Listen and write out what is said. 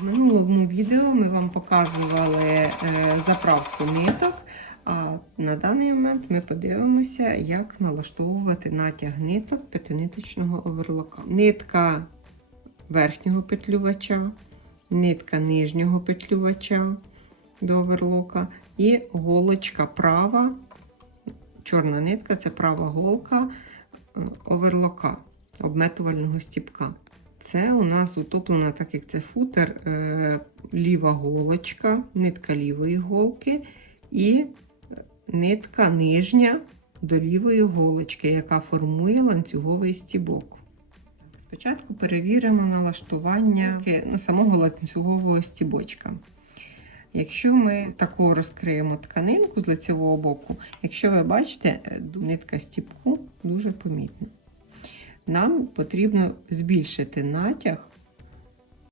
В минулому відео ми вам показували е, заправку ниток, а на даний момент ми подивимося, як налаштовувати натяг ниток п'ятиниточного оверлока. Нитка верхнього петлювача, нитка нижнього петлювача до оверлока і голочка права. Чорна нитка це права голка е, оверлока, обметувального стіпка. Це у нас утоплена, так як це футер, е, ліва голочка, нитка лівої голки і нитка нижня до лівої голочки, яка формує ланцюговий стібок. Спочатку перевіримо налаштування ну, самого ланцюгового стібочка. Якщо ми тако розкриємо тканинку з лицевого боку, якщо ви бачите, е, нитка стіпку дуже помітна. Нам потрібно збільшити натяг